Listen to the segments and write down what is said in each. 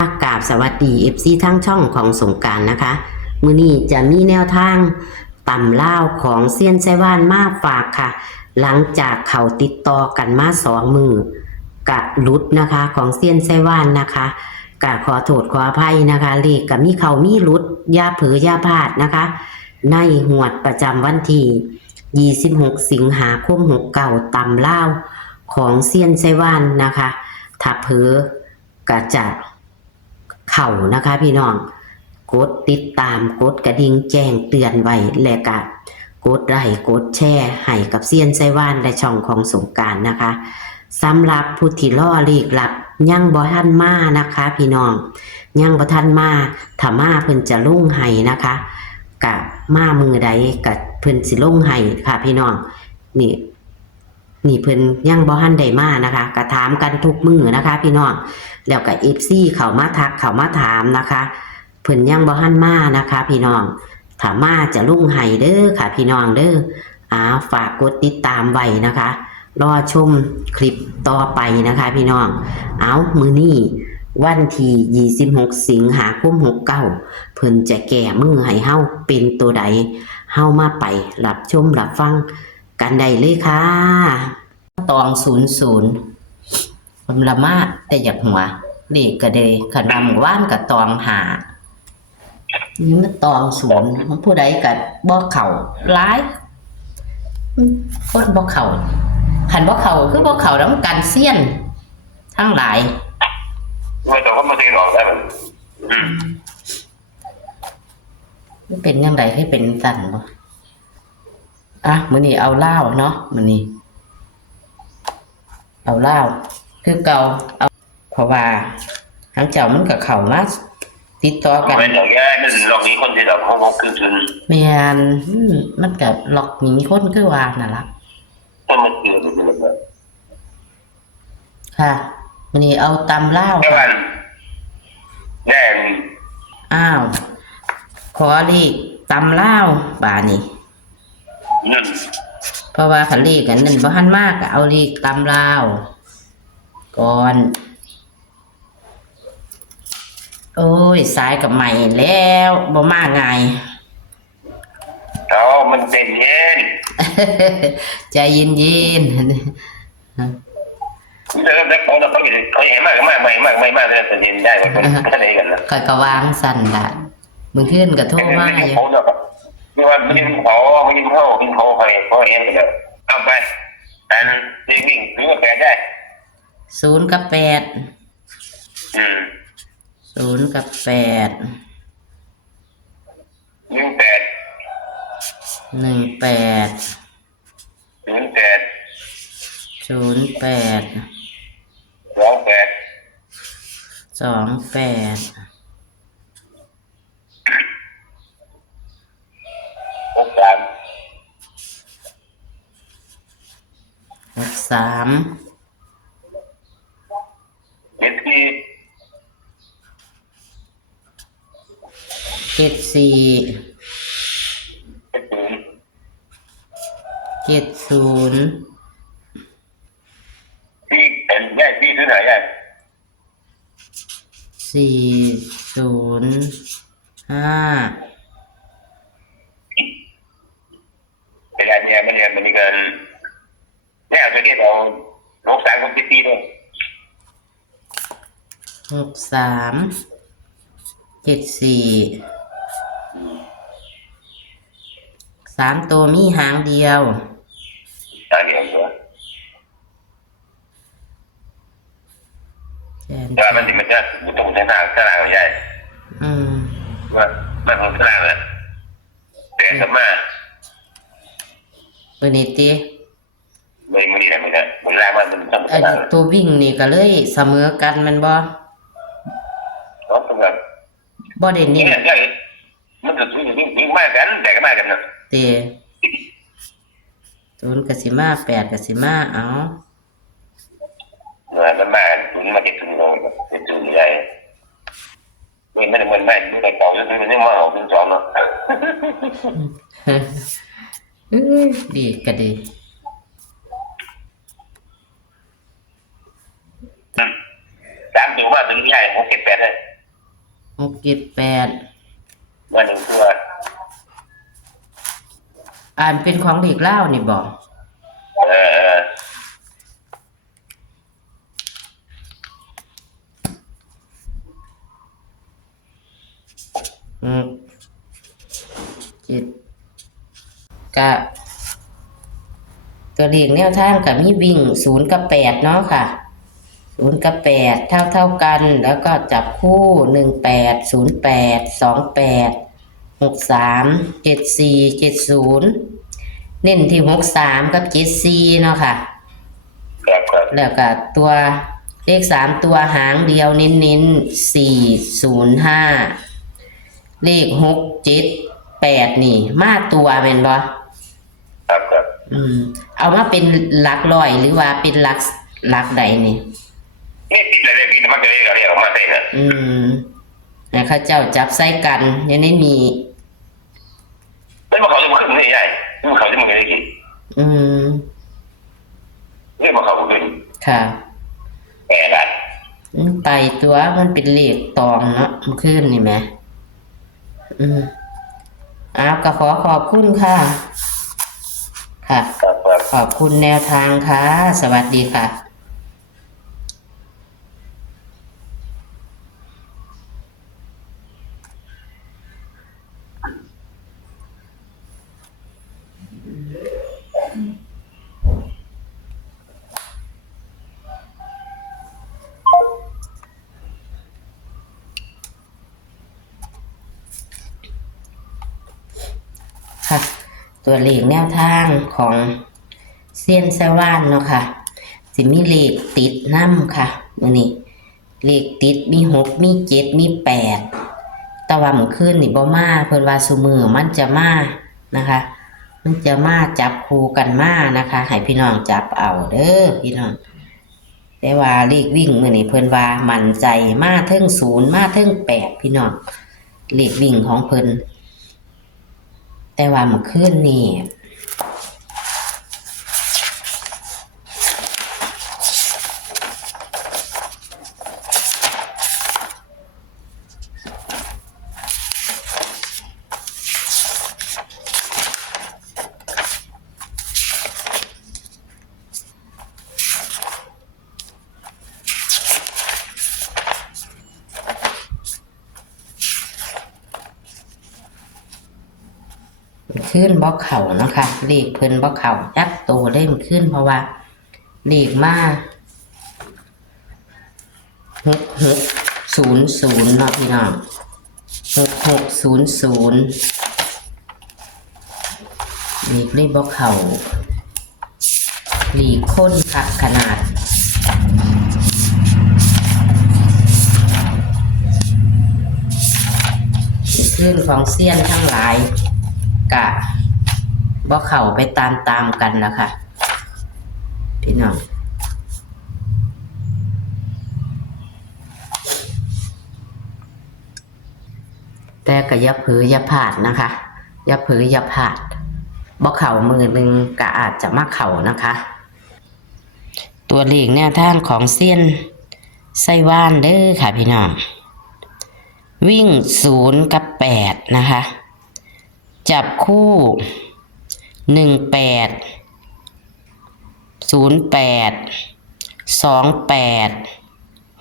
กราบสวัสดีFCทั้งช่องของสงกรานต์นะคะมื้อนี้จะมีแนวทางตำล่าวของเซียนไซว่านมาฝากค่ะ หลังจากเขาติดต่อกันมา2 มือกะหลุดนะคะของเซียนไซว่านนะคะกะขอโทษขออภัยนะคะเลขกะมีเขามีหลุดอย่าเผลออย่าพลาดนะคะในหวดประจำวันที่26 สิงหาคม69ตำล่าวของเซียนไซว่านนะคะถ้าเผลอกะจะเข่านะคะพี่น้องกดติดตามกดกระดิ่งแจ้งเตือนไว้และก็กดไลค์กดแชร์ให้กับเซียนไซว่านและช่องของสงกรานต์นะคะสำหรับผู้ที่รอเลขลับยังบ่ทันมานะคะพี่น้องยังบ่ทันมาถ้ามาเพิ่นจะลงให้นะคะกะมามือใดกะเพิ่นสิลงให้ค่ะพี่น้องนี่เพิ่นยังบ่ทันได้มานะคะก็ถามกันทุกมื้อนะคะพี่น้องแล้วก็ FC เข้ามาทักเข้ามาถามนะคะเพิ่นยังบ่ทันมานะคะพี่น้องถ้ามาจะลงให้เด้อค่ะพี่น้องเด้อฝากกดติดตามไว้นะคะรอชมคลิปต่อไปนะคะพี่น้องมื้อนี้วันที่26 สิงหาคม69เพิ่นจะแก้มือให้เฮาเป็นตัวใดเฮามาไปรับชมรับฟังกันได้เลยค่ะตอง00ผมละมาแต่อยากหัวเลขก็ได้ขันว่าหมู่บ้านกับตองหานี่มันตองศูนย์ผู้ใดก็บ่เข้าหลายคนบ่เข้าคันบ่เข้าคือบ่เข้านำกันเซียนทั้งหลายไม่ต้องก็มาตีหลอกได้มันมันเป็นจังได๋ให้เป็นสั่นบ่มื้อนี้เอาลาวเนาะมื้อนี้เอาลาวคือเก่าเอาเพราะว่าทั้งเจ้ามันก็เข้ามาติดต่อกันไม่ต้องแย่นั่นหลอกนี้คนที่เราเขาคือแม่นมันก็หลอกหนีคนคือว่านั่นล่ะถ้ามันคือค่ะมื้อนี้เอาตำลาวค่ะแน่ขอเลขตำลาวบาดนี้เพราะว่าคันเลขกันนั่นบ่ทันมากก็เอาเลขตำลาวก่อนโอ้ยสายกับใหม่แล้วบ่มาง่ายมันใจเย็นใจเย็นเดี๋ยวเขาเห็นมากเลยจะเย็นได้มันก็ได้กันนะค่อยก็วางสั่นล่ะมึงขึ้นก็โทรมาอยู่นี่ว่ามันเขาเห็นเลยเอาไปแต่วิ่งหรือว่าแปลได้0 กับ 8 0 กับ 8 63 74 70ที่เป็นแยกที่ซื้อไหนอ่ะ405เป็นอะไรเนี่ยมันมีเงินเนี่ยจะเรียกเรา63คนที่ด้วย63 74 3 ตัวมีหางเดียวเหรอว่ามันจะตรงหน้าใหญ่ว่ามันคงหน้าเลยแต่ก็มาวันนี้ตีไม่ดีอะไรไม่ได้มันแรงมันตัววิ่งนี่ก็เลยเสมอกันมันบ่ได้นี่มันจะวิ่งมากกันแต่ก็มากกันนะตี0 กับ 15 8 กับ 15มันมามันจะถึงโลจะถึงใหญ่ไม่ได้ต่อจะถึงนี่มาเอาถึง2เนาะดีก็ดี3 ตัวมาถึงใหญ่68เลย 678มาหนึ่งตัว อ่านเป็นของเด็กเล่านี่บอกเออ7กะตัวเลขแนวทางกับมีวิ่ง0กับ8เนาะค่ะ0กับ8เท่ากันแล้วก็จับคู่18 08 28 63 74 70เน้นที่63กับ74เนาะค่ะครับแล้วก็ตัวเลข3ตัวหางเดียวเน้น405เลข6 7 8นี่มาตัวแม่นบ่ครับเอามาเป็นหลักร้อยหรือว่าเป็นหลักใดนี่นี่ติดอะไรพี่มันจะเรียกอะไรออกมาได้นะนะข้าเจ้าจับใส่กันยังไม่มีไม่มาเขาจะมาขึ้นนี่ใหญ่ไม่มาเขาจะมาอะไรกี่นี่มาเขาขึ้นค่ะแอบได้ไปตัวมันเป็นเลขตองเนาะมันขึ้นนี่ไหมก็ขอบคุณค่ะค่ะขอบคุณแนวทางค่ะสวัสดีค่ะค่ะตัวเลขแนวทางของเซียนไซว่านเนาะค่ะสิมีเลขติดนำค่ะมื้อนี้เลขติดมี6มี7มี8แต่ว่าเมื่อคืนนี่บ่มาเพิ่นว่าซุมื้อมันจะมานะคะมันจะมาจับคู่กันมานะคะให้พี่น้องจับเอาเด้อพี่น้องแต่ว่าเลขวิ่งมื้อนี้เพิ่นว่ามั่นใจมาถึง0มาถึง8พี่น้องเลขวิ่งของเพิ่นแต่ว่าเมื่อคืนนี่ขึ้นบ่เข่านะคะเลขเพิ่นบ่เข่าจักโตเล่มขึ้นเพราะว่าเลขมา6600เนาะพี่น้อง6600เลขเลยบ่เข่าเลขคนค่ะขนาดขึ้นของเซียนทั้งหลายกะบ่เข้าไปตามกันแล้วค่ะพี่น้องแต่ก็อย่าเผลออย่าพลาดนะคะอย่าเผลออย่าพลาดบ่เข้ามือนึงก็อาจจะมาเข้านะคะตัวเลขแนวทางของเซียนไส้ว่านเด้อค่ะพี่น้องวิ่ง0กับ8นะคะจับคู่18 08 28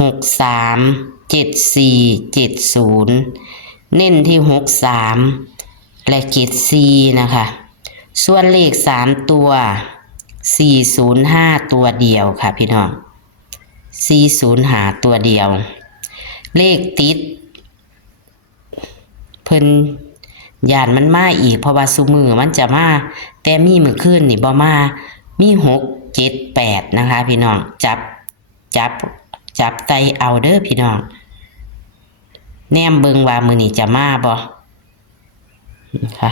63 74 70เน้นที่63และ74นะคะส่วนเลข3ตัว405ตัวเดียวค่ะพี่น้อง405ตัวเดียวเลขติดเพิ่นย่านมันมาอีกเพราะว่าซุมือมันจะมาแต่มีมื้อคืนนี่บ่มามี6 7 8นะคะพี่น้องจับไตเอาเด้อพี่น้องแนมเบิ่งว่ามื้อนี้จะมาบ่ค่ะ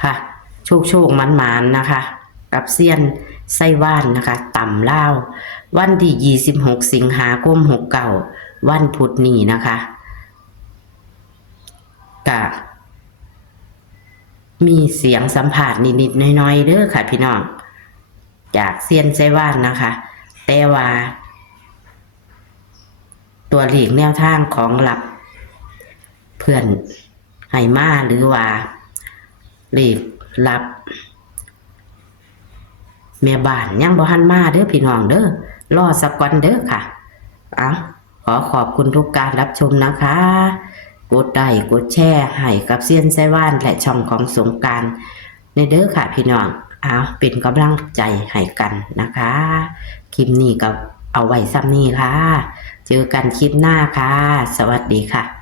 ค่ะโชคมันนะคะกับเซียนไส้ว่านนะคะต่ำลาววันที่26สิงหาคม69วันพุธนี้นะคะกะมีเสียงสัมผัสนิดๆน้อยๆเด้อค่ะพี่น้องจากเซียนไส้ว่านนะคะแต่ว่า ตัวเลขแนวทางของหลับเพื่อนให้มาหรือว่าเลขลับแม่บ้านยังบ่ทันมาเด้อพี่น้องเด้อรอสักวันเด้อค่ะขอขอบคุณทุกการรับชมนะคะกดไลค์กดแชร์ให้กับเซียนไซว่านและช่องของสงกรานต์ในเด้อค่ะพี่น้องเป็นกำลังใจให้กันนะคะคลิปนี้ก็เอาไว้ซ้ำนี้ค่ะเจอกันคลิปหน้าค่ะสวัสดีค่ะ